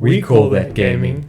We call that gaming.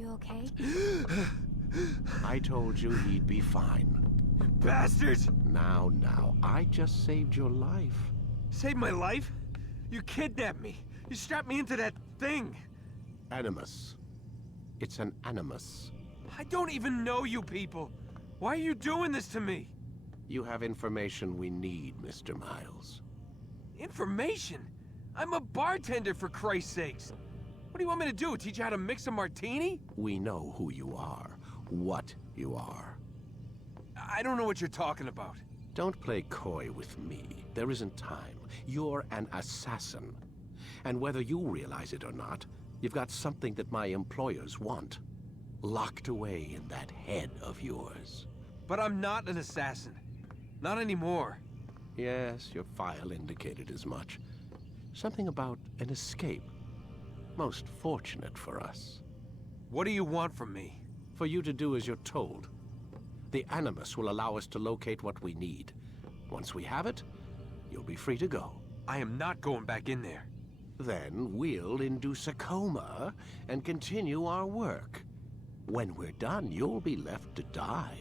You okay? I told you he'd be fine. Bastards! Now, I just saved your life. Saved my life? You kidnapped me. You strapped me into that thing. Animus. It's an animus. I don't even know you people. Why are you doing this to me? You have information we need, Mr. Miles. Information? I'm a bartender, for Christ's sakes. What do you want me to do? Teach you how to mix a martini? We know who you are, what you are. I don't know what you're talking about. Don't play coy with me. There isn't time. You're an assassin. And whether you realize it or not, you've got something that my employers want. Locked away in that head of yours. But I'm not an assassin. Not anymore. Yes, your file indicated as much. Something about an escape. Most fortunate for us. What do you want from me? For you to do as you're told. The Animus will allow us to locate what we need. Once we have it, you'll be free to go. I am not going back in there. Then we'll induce a coma and continue our work. When we're done, you'll be left to die.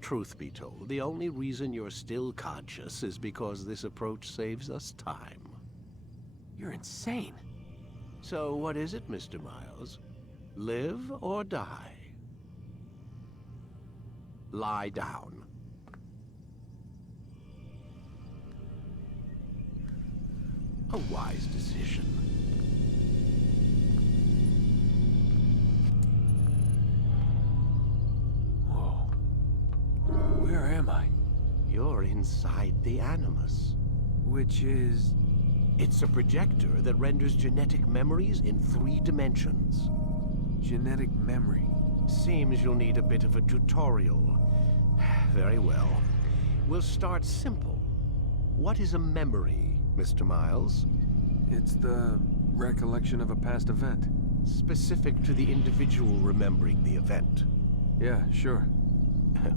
Truth be told, the only reason you're still conscious is because this approach saves us time. You're insane. So what is it, Mr. Miles? Live or die? Lie down. A wise decision. Whoa. Where am I? You're inside the Animus. Which is... It's a projector that renders genetic memories in 3 dimensions. genetic memory. Seems you'll need a bit of a tutorial. Very well. We'll start simple. What is a memory, Mr. Miles? It's the recollection of a past event. Specific to the individual remembering the event. Yeah, sure.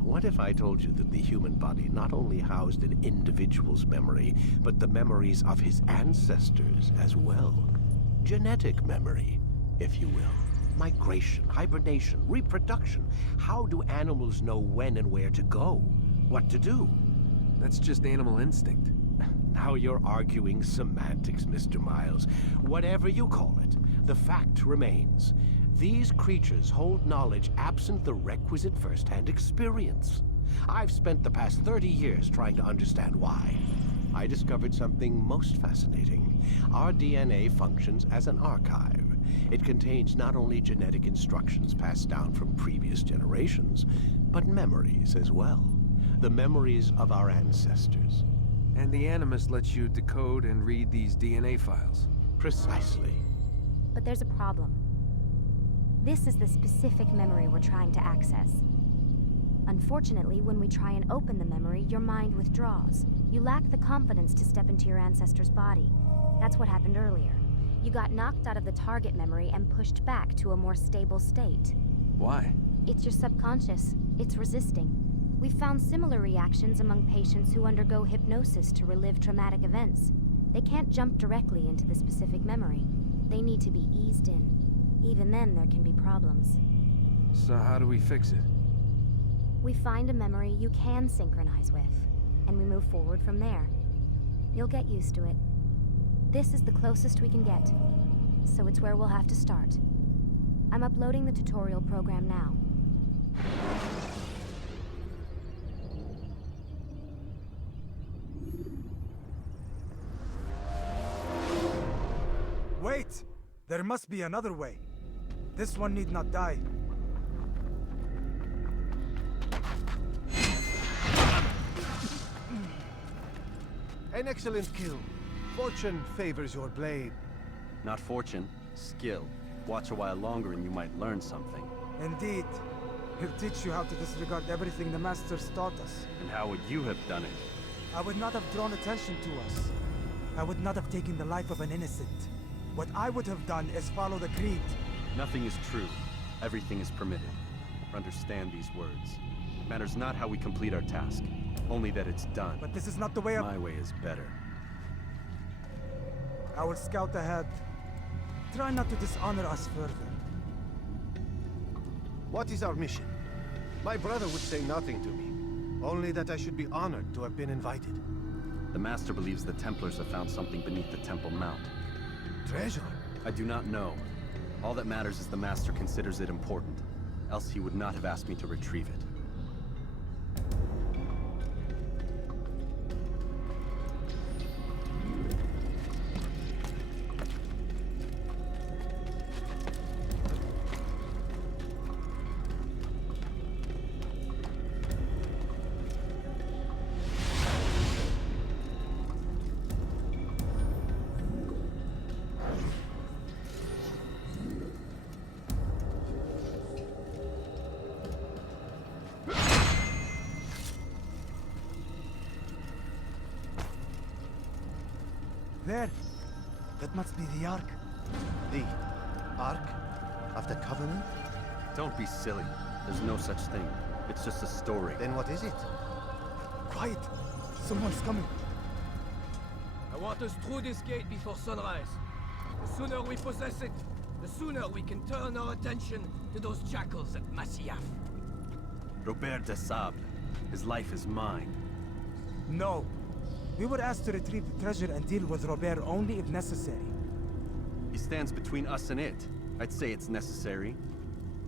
What if I told you that the human body not only housed an individual's memory, but the memories of his ancestors as well? Genetic memory, if you will. Migration, hibernation, reproduction. How do animals know when and where to go? What to do? That's just animal instinct. Now you're arguing semantics, Mr. Miles. Whatever you call it, the fact remains. These creatures hold knowledge absent the requisite first-hand experience. I've spent the past 30 years trying to understand why. I discovered something most fascinating. Our DNA functions as an archive. It contains not only genetic instructions passed down from previous generations, but memories as well. The memories of our ancestors. And the Animus lets you decode and read these DNA files. Precisely. But there's a problem. This is the specific memory we're trying to access. Unfortunately, when we try and open the memory, your mind withdraws. You lack the confidence to step into your ancestor's body. That's what happened earlier. You got knocked out of the target memory and pushed back to a more stable state. Why? It's your subconscious. It's resisting. We've found similar reactions among patients who undergo hypnosis to relive traumatic events. They can't jump directly into the specific memory. They need to be eased in. Even then, there can be problems. So how do we fix it? We find a memory you can synchronize with, and we move forward from there. You'll get used to it. This is the closest we can get, so it's where we'll have to start. I'm uploading the tutorial program now. Wait! There must be another way. This one need not die. An excellent kill. Fortune favors your blade. Not fortune, skill. Watch a while longer and you might learn something. Indeed. He'll teach you how to disregard everything the Masters taught us. And how would you have done it? I would not have drawn attention to us. I would not have taken the life of an innocent. What I would have done is follow the creed. Nothing is true. Everything is permitted. Understand these words. It matters not how we complete our task, only that it's done. But this is not the way of... My way is better. I will scout ahead. Try not to dishonor us further. What is our mission? My brother would say nothing to me. Only that I should be honored to have been invited. The Master believes the Templars have found something beneath the Temple Mount. Treasure? I do not know. All that matters is the Master considers it important. Else he would not have asked me to retrieve it. There! That must be the Ark. The Ark of the Covenant? Don't be silly. There's no such thing. It's just a story. Then what is it? Quiet! Someone's coming. I want us through this gate before sunrise. The sooner we possess it, the sooner we can turn our attention to those jackals at Masyaf. Robert de Sable. His life is mine. No. We were asked to retrieve the treasure and deal with Robert only if necessary. He stands between us and it. I'd say it's necessary.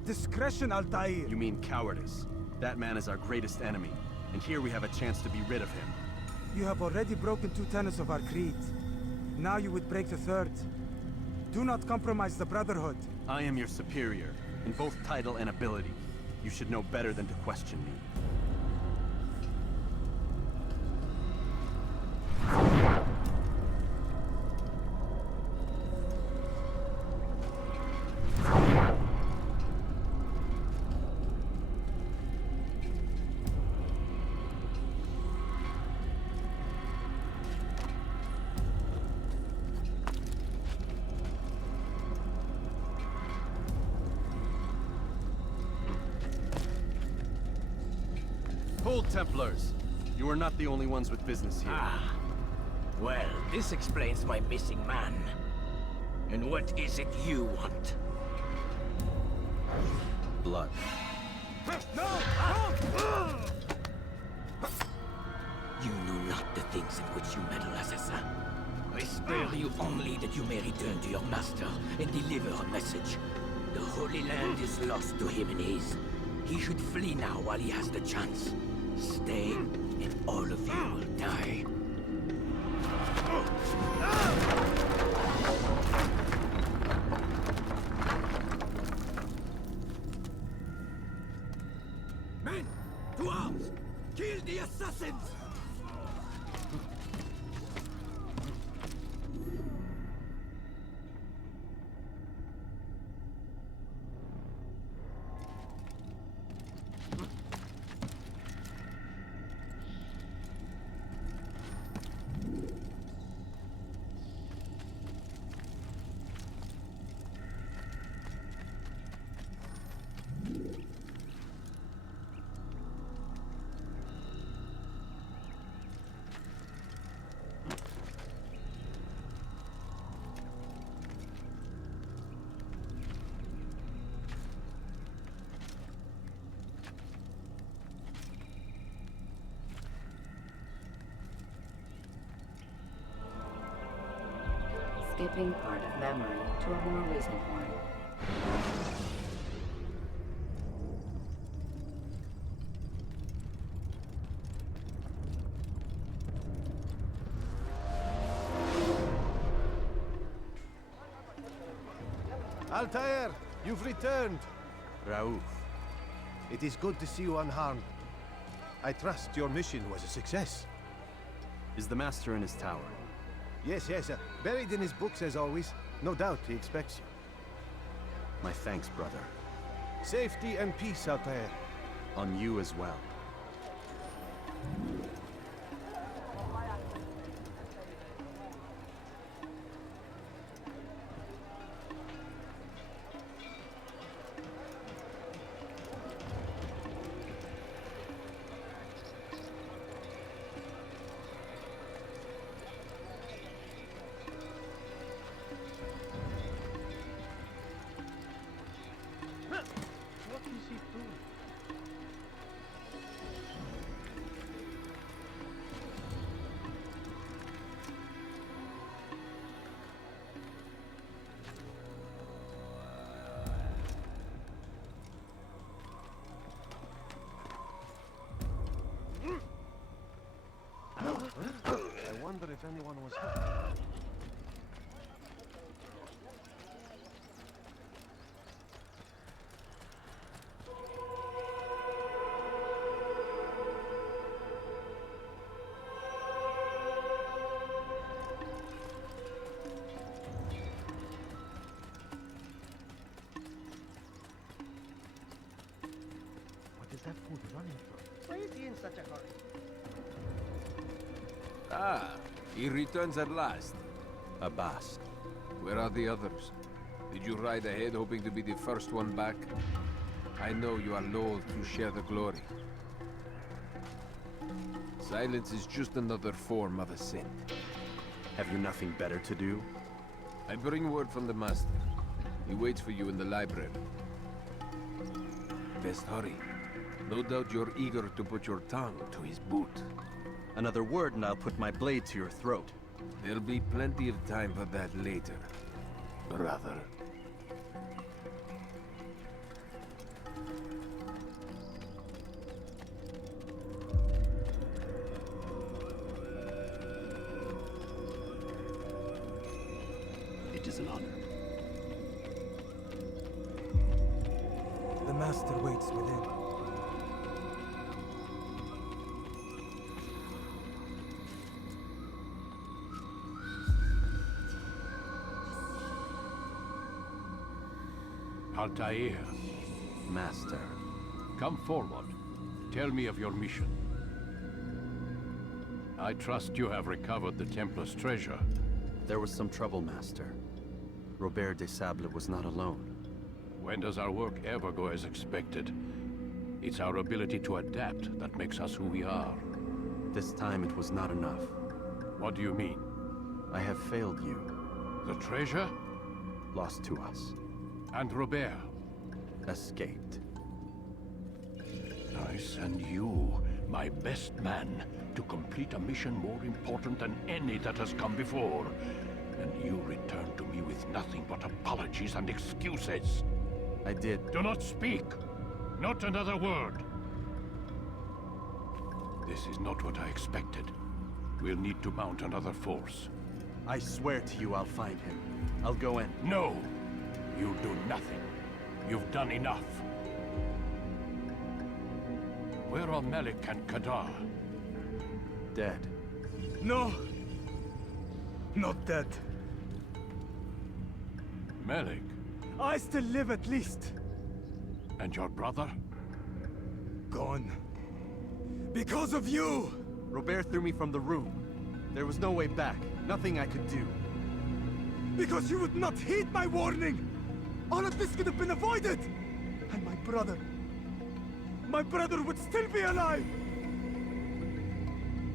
Discretion, Altaïr! You mean cowardice. That man is our greatest enemy, and here we have a chance to be rid of him. You have already broken 2 tenets of our creed. Now you would break the 3rd. Do not compromise the Brotherhood. I am your superior, in both title and ability. You should know better than to question me. Hold, Templars! You are not the only ones with business here. Ah. Well, this explains my missing man. And what is it you want? Blood. No! You know not the things in which you meddle, assassin. I spare you only that you may return to your master and deliver a message. The Holy Land is lost to him and his. He should flee now while he has the chance. Stay, and all of you will die. Men, to arms! Kill the assassins! skipping part of memory to a more recent one. Altaïr, you've returned. Raouf. It is good to see you unharmed. I trust your mission was a success. Is the Master in his tower? Yes, buried in his books as always. No doubt he expects you. My thanks, brother. Safety and peace, Altaïr. On you as well. I wonder if anyone was hurt. What is that food running from? Why is he in such a hurry? Ah, he returns at last. Abbas. Where are the others? Did you ride ahead hoping to be the first one back? I know you are loath to share the glory. Silence is just another form of assent. Have you nothing better to do? I bring word from the Master. He waits for you in the library. Best hurry. No doubt you're eager to put your tongue to his boot. Another word and I'll put my blade to your throat. There'll be plenty of time for that later, brother. It is an honor. The Master waits within. Altaïr, Master. come forward. Tell me of your mission. I trust you have recovered the Templar's treasure. There was some trouble, Master. Robert de Sable was not alone. When does our work ever go as expected? It's our ability to adapt that makes us who we are. This time it was not enough. What do you mean? I have failed you. The treasure? Lost to us. And Robert? Escaped. I send you, my best man, to complete a mission more important than any that has come before. And you return to me with nothing but apologies and excuses. I did. Do not speak! Not another word! This is not what I expected. We'll need to mount another force. I swear to you I'll find him. I'll go in. No! You do nothing. You've done enough. Where are Melik and Kadar? Dead. No! Not dead. Melik? I still live at least. And your brother? Gone. Because of you! Robert threw me from the room. There was no way back. Nothing I could do. Because you would not heed my warning! All of this could have been avoided! And my brother would still be alive!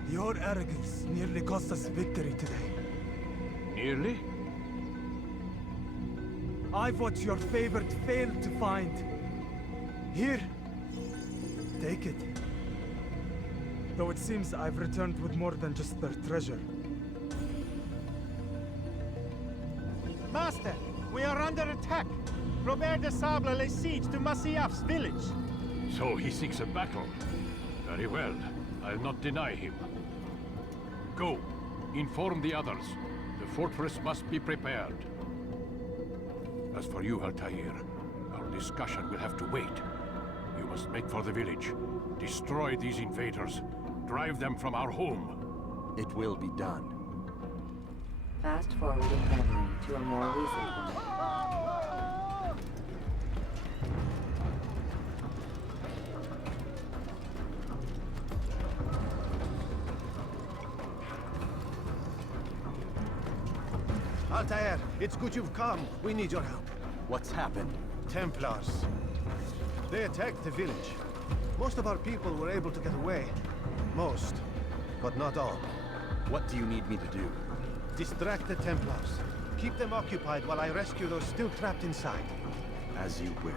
Your arrogance nearly cost us victory today. Nearly? I've what your favorite failed to find. Here, take it. Though it seems I've returned with more than just their treasure. Master, we are under attack. Robert de Sable lays siege to Masyaf's village. So he seeks a battle. Very well. I'll not deny him. Go. Inform the others. The fortress must be prepared. As for you, Altaïr, our discussion will have to wait. You must make for the village. Destroy these invaders. Drive them from our home. It will be done. Fast forwarding memory to a more recent one. Altair, it's good you've come. We need your help. What's happened? Templars. They attacked the village. Most of our people were able to get away. Most, but not all. What do you need me to do? Distract the Templars. Keep them occupied while I rescue those still trapped inside. As you wish.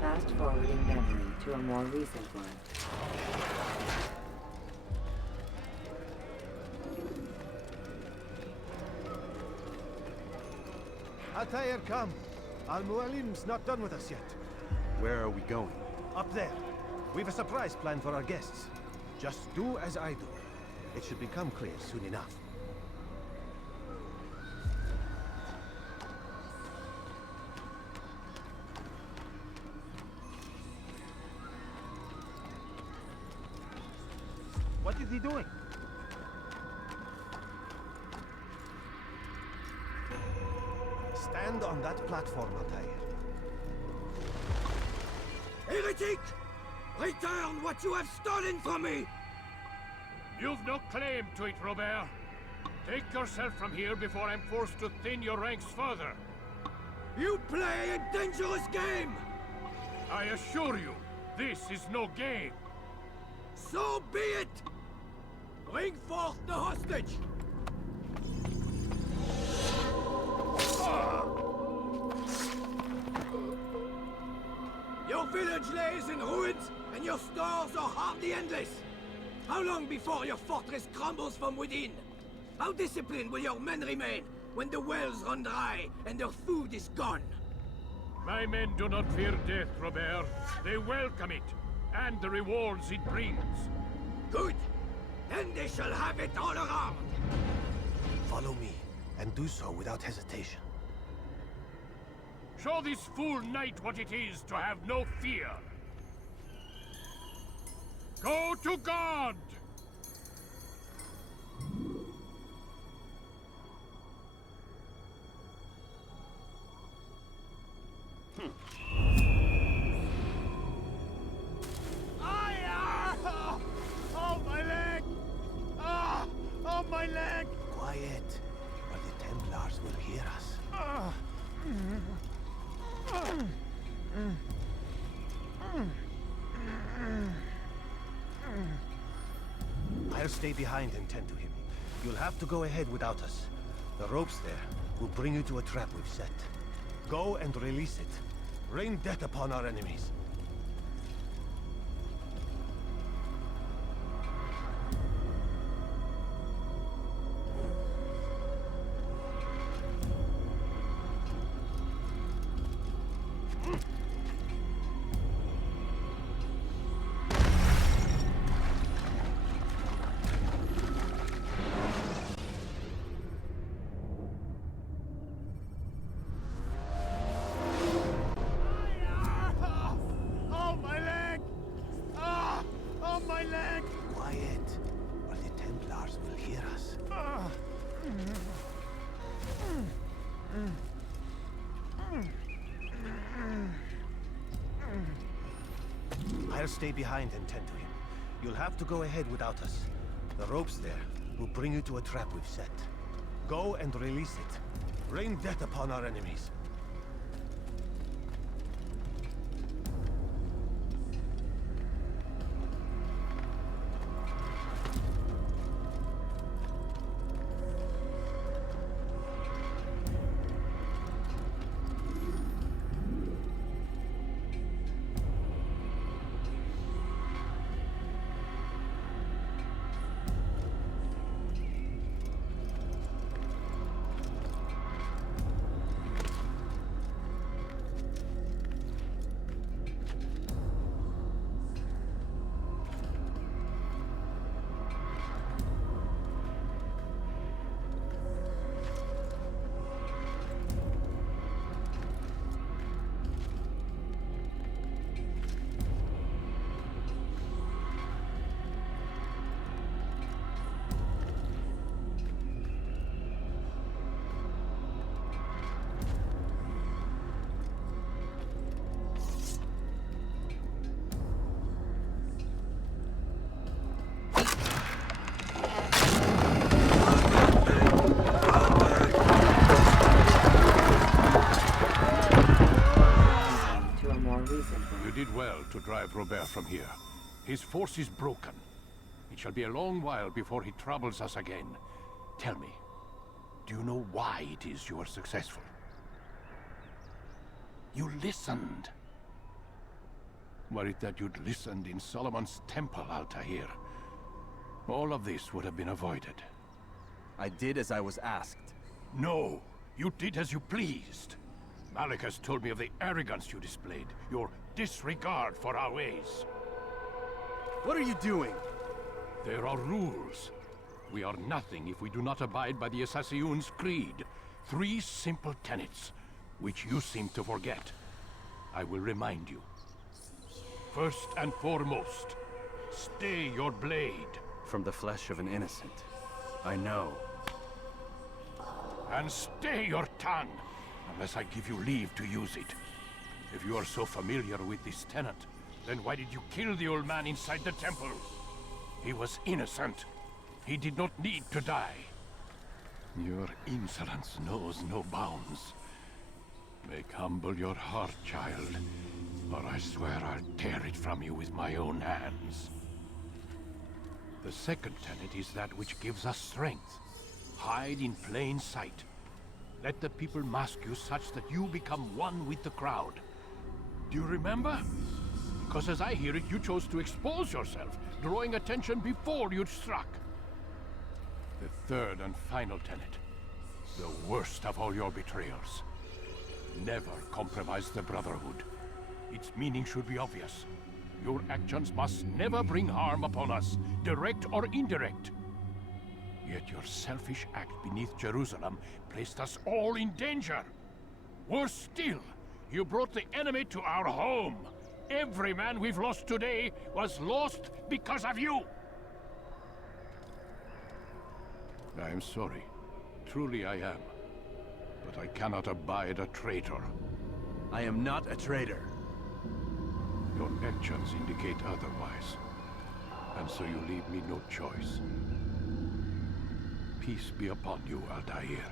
Fast forwarding memory to a more recent one. Altair, come. Al-Mualim's not done with us yet. Where are we going? Up there. We've a surprise plan for our guests. Just do as I do. It should become clear soon enough. What is he doing? Stand on that platform, Altair. Heretic! Return what you have stolen from me! You've no claim to it, Robert. Take yourself from here before I'm forced to thin your ranks further. You play a dangerous game! I assure you, this is no game. So be it! Bring forth the hostage! Your village lays in ruins, and your stores are hardly endless. How long before your fortress crumbles from within? How disciplined will your men remain when the wells run dry and their food is gone? My men do not fear death, Robert. They welcome it, and the rewards it brings. Good. Then they shall have it all around. Follow me, and do so without hesitation. Show this fool knight what it is to have no fear. Go to God! Oh, my leg! Ah! Oh, my leg! Quiet, or the Templars will hear us. I'll stay behind and tend to him. You'll have to go ahead without us. The ropes there will bring you to a trap we've set. Go and release it. Rain death upon our enemies. I'll stay behind and tend to him. You'll have to go ahead without us. The ropes there will bring you to a trap we've set. Go and release it. Rain death upon our enemies. You did well to drive Robert from here. His force is broken. It shall be a long while before he troubles us again. Tell me, do you know why it is you were successful? You listened. Were it that you'd listened in Solomon's temple, Altaïr, all of this would have been avoided. I did as I was asked. No, you did as you pleased. Malik has told me of the arrogance you displayed, your disregard for our ways. What are you doing? There are rules. We are nothing if we do not abide by the Assassin's creed. 3 simple tenets, which you seem to forget. I will remind you. First and foremost, stay your blade. From the flesh of an innocent. I know. And stay your tongue, unless I give you leave to use it. If you are so familiar with this tenet, then why did you kill the old man inside the temple? He was innocent. He did not need to die. Your insolence knows no bounds. Make humble your heart, child, or I swear I'll tear it from you with my own hands. The second tenet is that which gives us strength. Hide in plain sight. Let the people mask you such that you become one with the crowd. Do you remember? Because as I hear it, you chose to expose yourself, drawing attention before you'd struck. The third and final tenet. The worst of all your betrayals. Never compromise the Brotherhood. Its meaning should be obvious. Your actions must never bring harm upon us, direct or indirect. Yet your selfish act beneath Jerusalem placed us all in danger. Worse still, you brought the enemy to our home. Every man we've lost today was lost because of you. I am sorry. Truly I am. But I cannot abide a traitor. I am not a traitor. Your actions indicate otherwise. And so you leave me no choice. Peace be upon you, Altaïr.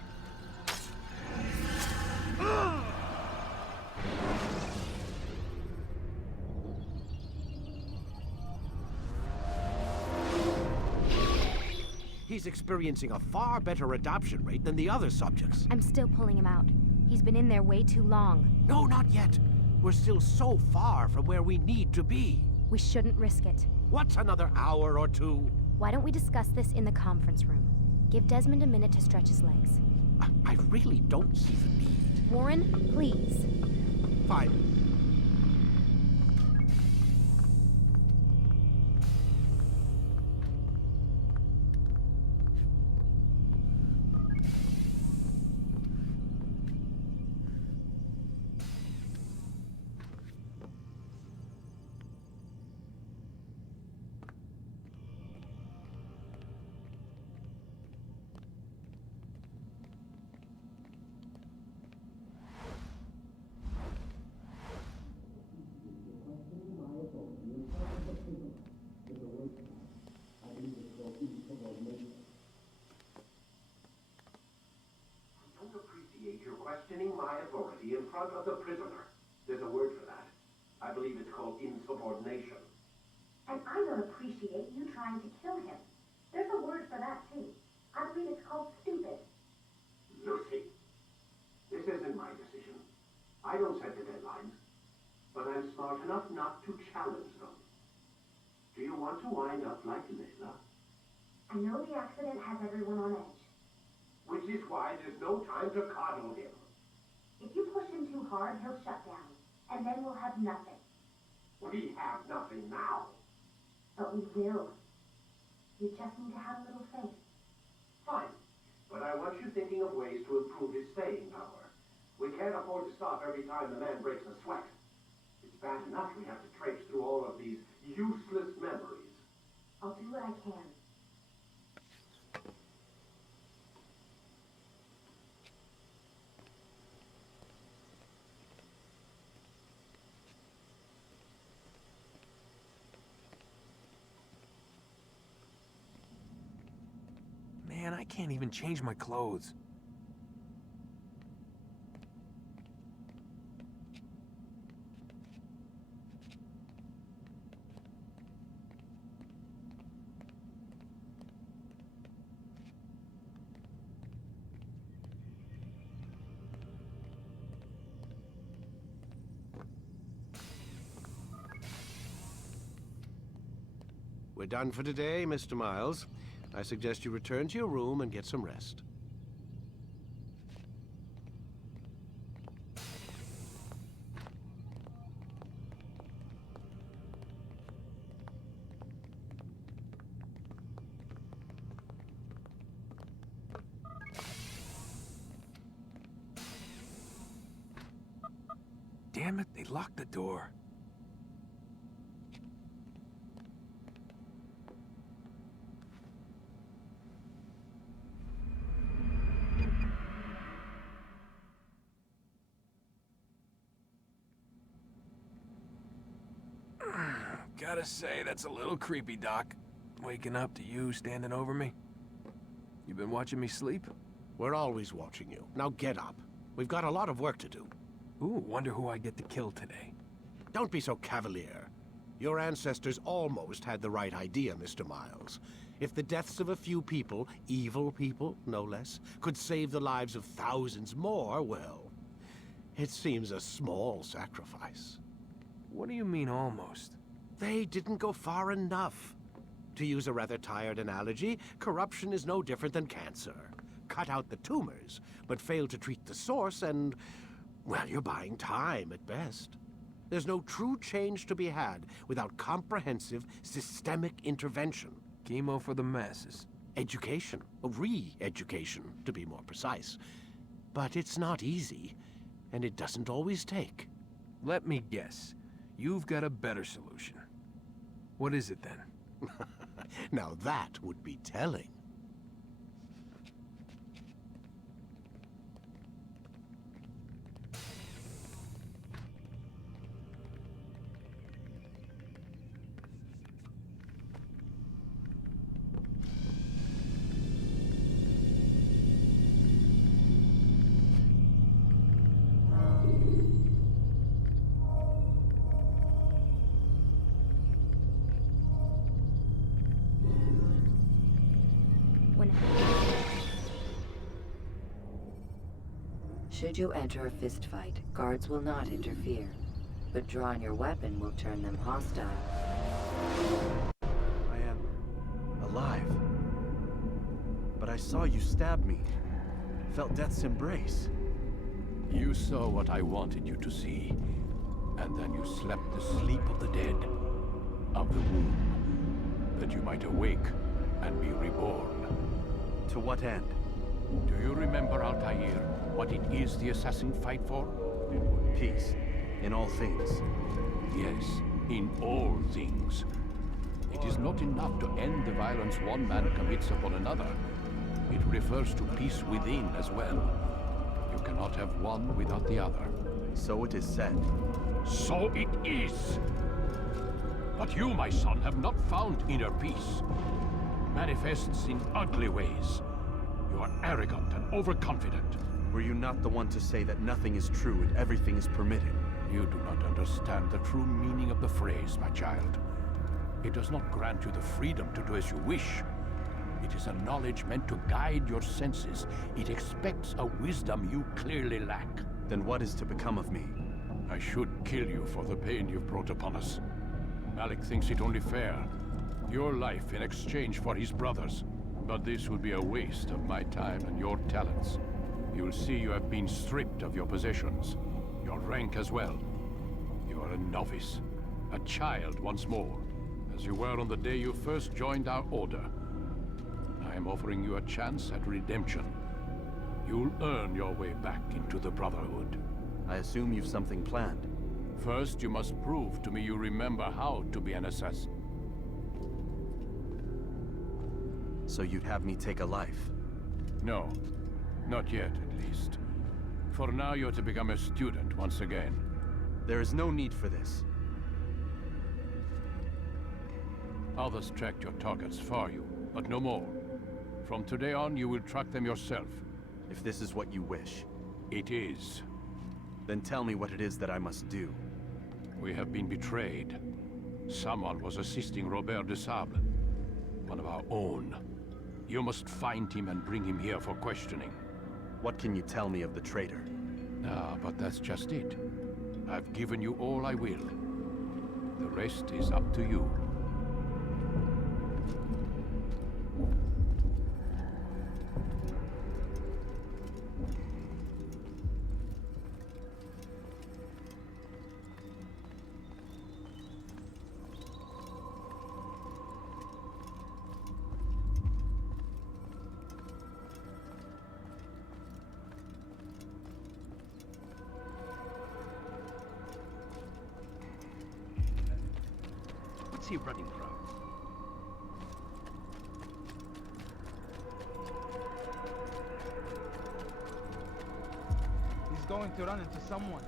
He's experiencing a far better adoption rate than the other subjects. I'm still pulling him out. He's been in there way too long. No, not yet. We're still so far from where we need to be. We shouldn't risk it. What's another hour or two? Why don't we discuss this in the conference room? Give Desmond a minute to stretch his legs. I really don't see the need. Warren, please. Fine. Questioning my authority in front of the prisoner. There's a word for that. I believe it's called insubordination. And I don't appreciate you trying to kill him. There's a word for that, too. I believe it's called stupid. Lucy, this isn't my decision. I don't set the deadlines. But I'm smart enough not to challenge them. Do you want to wind up like Layla? I know the accident has everyone on edge. Which is why there's no time to coddle him. If you push him too hard, he'll shut down. And then we'll have nothing. We have nothing now. But we will. You just need to have a little faith. Fine. But I want you thinking of ways to improve his staying power. We can't afford to stop every time the man breaks a sweat. It's bad enough we have to traipse through all of these useless memories. I'll do what I can. Man, I can't even change my clothes. We're done for today, Mr. Miles. I suggest you return to your room and get some rest. Damn it, they locked the door. Gotta say, that's a little creepy, Doc. Waking up to you standing over me. You been watching me sleep? We're always watching you. Now get up. We've got a lot of work to do. Ooh, wonder who I get to kill today. Don't be so cavalier. Your ancestors almost had the right idea, Mr. Miles. If the deaths of a few people, evil people, no less, could save the lives of thousands more, well, it seems a small sacrifice. What do you mean, almost? They didn't go far enough. To use a rather tired analogy, corruption is no different than cancer. Cut out the tumors, but fail to treat the source and, well, you're buying time at best. There's no true change to be had without comprehensive, systemic intervention. Chemo for the masses. Education. Re-education, to be more precise. But it's not easy, and it doesn't always take. Let me guess. You've got a better solution. What is it, then? Now that would be telling. Should you enter a fistfight, guards will not interfere, but drawing your weapon will turn them hostile. I am alive. But I saw you stab me. Felt death's embrace. You saw what I wanted you to see, and then you slept the sleep of the dead, of the womb, that you might awake and be reborn. To what end? Do you remember, Altaïr, what it is the assassin fight for? Peace. In all things. Yes, in all things. It is not enough to end the violence one man commits upon another. It refers to peace within as well. You cannot have one without the other. So it is said. So it is! But you, my son, have not found inner peace. Manifests in ugly ways. You are arrogant and overconfident. Were you not the one to say that nothing is true and everything is permitted? You do not understand the true meaning of the phrase, my child. It does not grant you the freedom to do as you wish. It is a knowledge meant to guide your senses. It expects a wisdom you clearly lack. Then what is to become of me? I should kill you for the pain you've brought upon us. Malik thinks it only fair. Your life in exchange for his brother's. But this would be a waste of my time and your talents. You'll see you have been stripped of your possessions. Your rank as well. You are a novice. A child once more. As you were on the day you first joined our order. I am offering you a chance at redemption. You'll earn your way back into the Brotherhood. I assume you've something planned. First, you must prove to me you remember how to be an assassin. So you'd have me take a life? No. Not yet, at least. For now, you're to become a student once again. There is no need for this. Others tracked your targets for you, but no more. From today on, you will track them yourself. If this is what you wish. It is. Then tell me what it is that I must do. We have been betrayed. Someone was assisting Robert de Sable, one of our own. You must find him and bring him here for questioning. What can you tell me of the traitor? Ah, but that's just it. I've given you all I will. The rest is up to you. What's he running from? He's going to run into someone.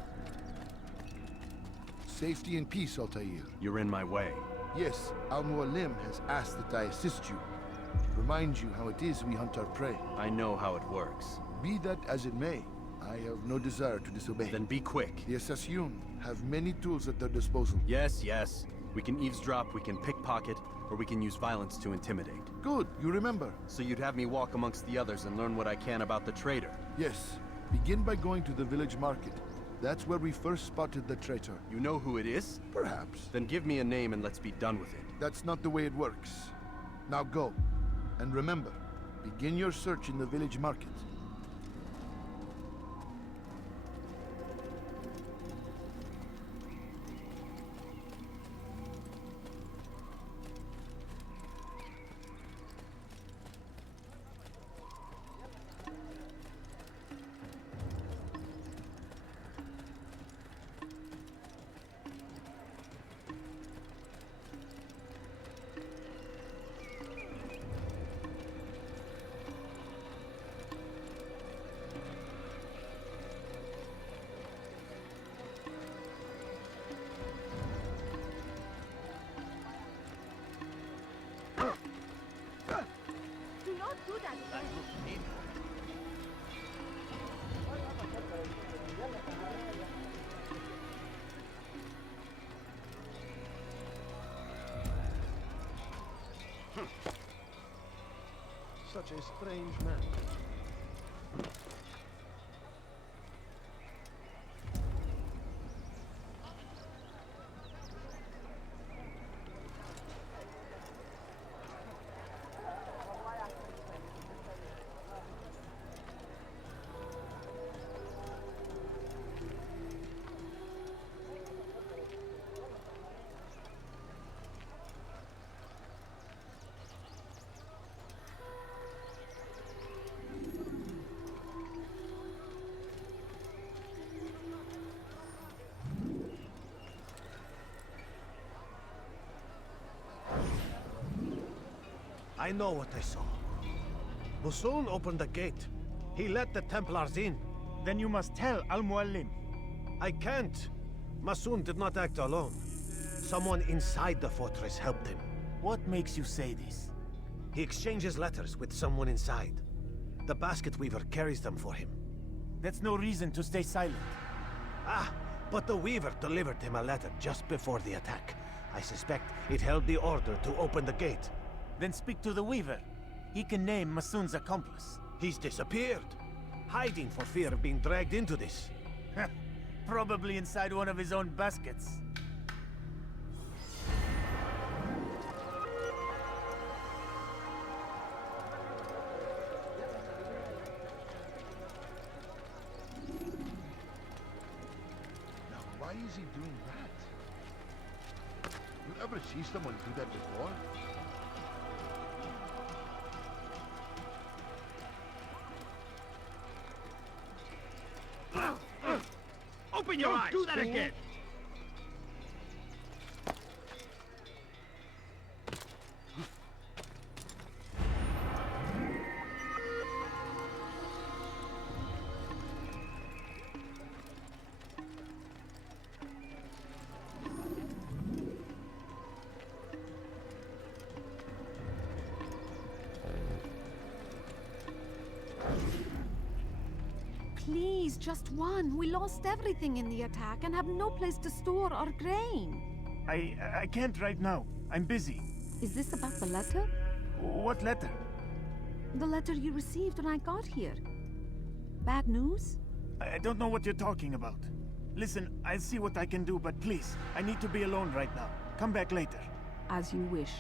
Safety and peace, Altaïr. You're in my way. Yes, Al-Mualim has asked that I assist you. Remind you how it is we hunt our prey. I know how it works. Be that as it may, I have no desire to disobey. Then be quick. The Assassins have many tools at their disposal. Yes, yes. We can eavesdrop, we can pickpocket, or we can use violence to intimidate. Good, you remember. So you'd have me walk amongst the others and learn what I can about the traitor? Yes. Begin by going to the village market. That's where we first spotted the traitor. You know who it is? Perhaps. Then give me a name and let's be done with it. That's not the way it works. Now go. And remember, begin your search in the village market. Such a strange man. I know what I saw. Musun opened the gate. He let the Templars in. Then you must tell Al-Muallim. I can't. Musun did not act alone. Someone inside the fortress helped him. What makes you say this? He exchanges letters with someone inside. The basket weaver carries them for him. That's no reason to stay silent. Ah, but the weaver delivered him a letter just before the attack. I suspect it held the order to open the gate. Then speak to the weaver. He can name Masun's accomplice. He's disappeared. Hiding for fear of being dragged into this. Probably inside one of his own baskets. Now, why is he doing that? You ever see someone do that before? Open your eyes! Do that again! Please, just one. We lost everything in the attack and have no place to store our grain. I can't right now. I'm busy. Is this about the letter? What letter? The letter you received when I got here. Bad news? I don't know what you're talking about. Listen, I'll see what I can do, but please, I need to be alone right now. Come back later. As you wish.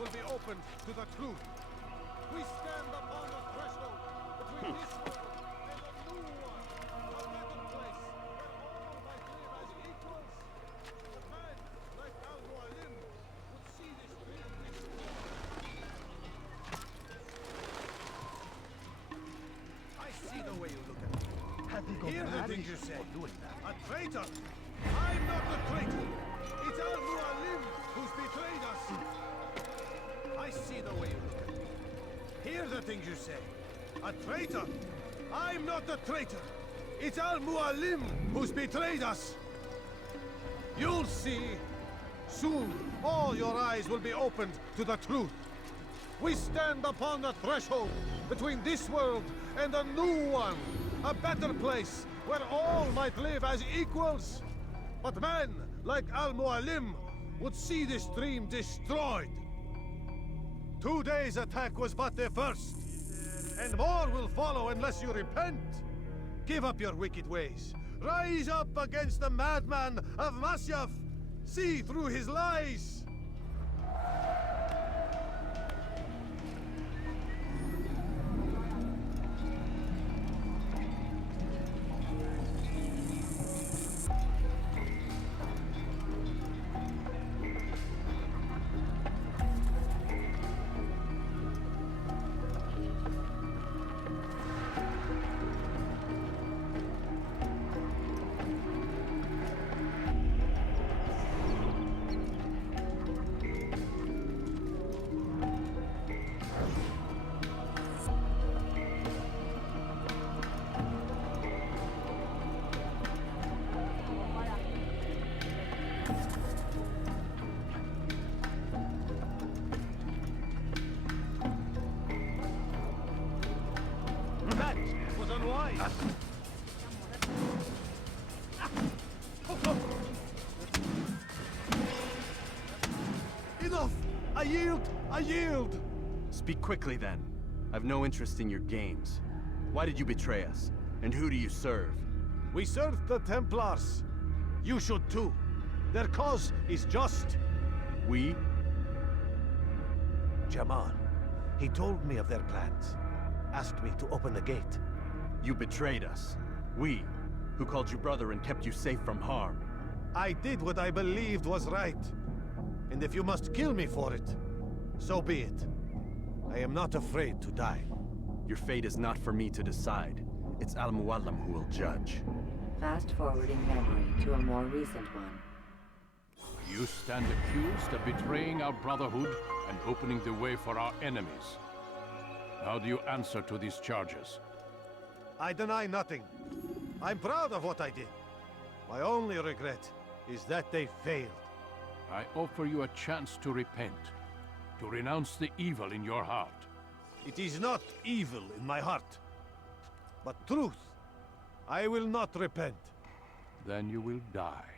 Will be opened to the truth. We stand upon the threshold between this world and a new one, a better place, where all might live as equals. A man like Al-Muallim would see this dream restored. Hear the things you say. A traitor! I'm not a traitor! It's Al-Mualim who's betrayed us! I see the way you look at me. Hear the things you say. A traitor! I'm not a traitor! It's Al-Mualim who's betrayed us! You'll see. Soon, all your eyes will be opened to the truth. We stand upon the threshold between this world and a new one. A better place where all might live as equals. But men like Al-Mualim would see this dream destroyed. Today's attack was but the first. And more will follow unless you repent. Give up your wicked ways. Rise up against the madman of Masyaf. See through his lies. That was unwise. Enough! I yield! I yield! Speak quickly then. I've no interest in your games. Why did you betray us? And who do you serve? We serve the Templars. You should too. Their cause is just. We? Jamal. He told me of their plans. Asked me to open the gate. You betrayed us. We, who called you brother and kept you safe from harm. I did what I believed was right. And if you must kill me for it, so be it. I am not afraid to die. Your fate is not for me to decide. It's Al-Mualim who will judge. Fast-forwarding memory to a more recent one. You stand accused of betraying our brotherhood and opening the way for our enemies. How do you answer to these charges? I deny nothing. I'm proud of what I did. My only regret is that they failed. I offer you a chance to repent, to renounce the evil in your heart. It is not evil in my heart, but truth. I will not repent. Then you will die.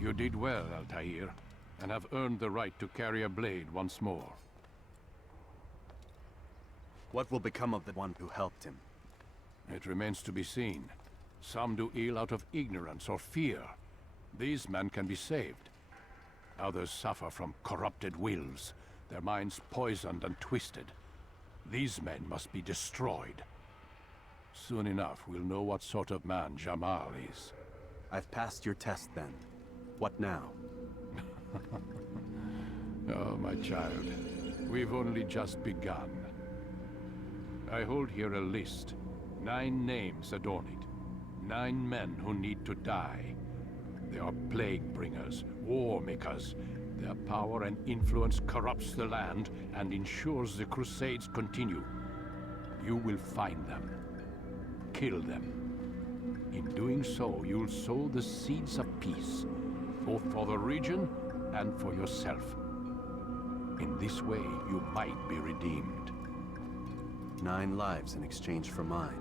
You did well, Altaïr, and have earned the right to carry a blade once more. What will become of the one who helped him? It remains to be seen. Some do ill out of ignorance or fear. These men can be saved. Others suffer from corrupted wills, their minds poisoned and twisted. These men must be destroyed. Soon enough, we'll know what sort of man Jamal is. I've passed your test then. What now? Oh, my child. We've only just begun. I hold here a list. 9 names adorn it. 9 men who need to die. They are plague bringers, war makers. Their power and influence corrupts the land and ensures the Crusades continue. You will find them. Kill them. In doing so, you'll sow the seeds of peace, both for the region and for yourself. In this way, you might be redeemed. 9 lives in exchange for mine.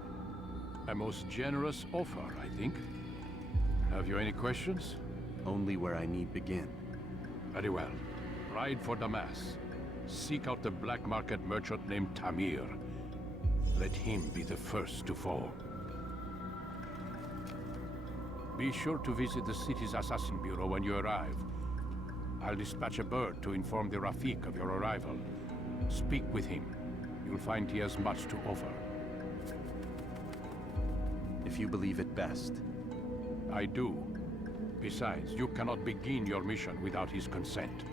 A most generous offer, I think. Have you any questions? Only where I need begin. Very well. Ride for Damas. Seek out the black market merchant named Tamir. Let him be the first to fall. Be sure to visit the city's assassin bureau when you arrive. I'll dispatch a bird to inform the Rafiq of your arrival. Speak with him. You'll find he has much to offer. If you believe it best. I do. Besides, you cannot begin your mission without his consent.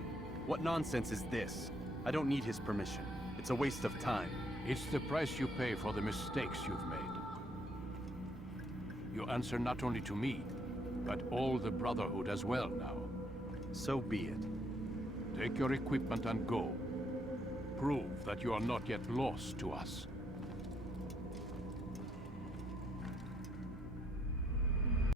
What nonsense is this? I don't need his permission. It's a waste of time. It's the price you pay for the mistakes you've made. You answer not only to me, but all the Brotherhood as well now. So be it. Take your equipment and go. Prove that you are not yet lost to us.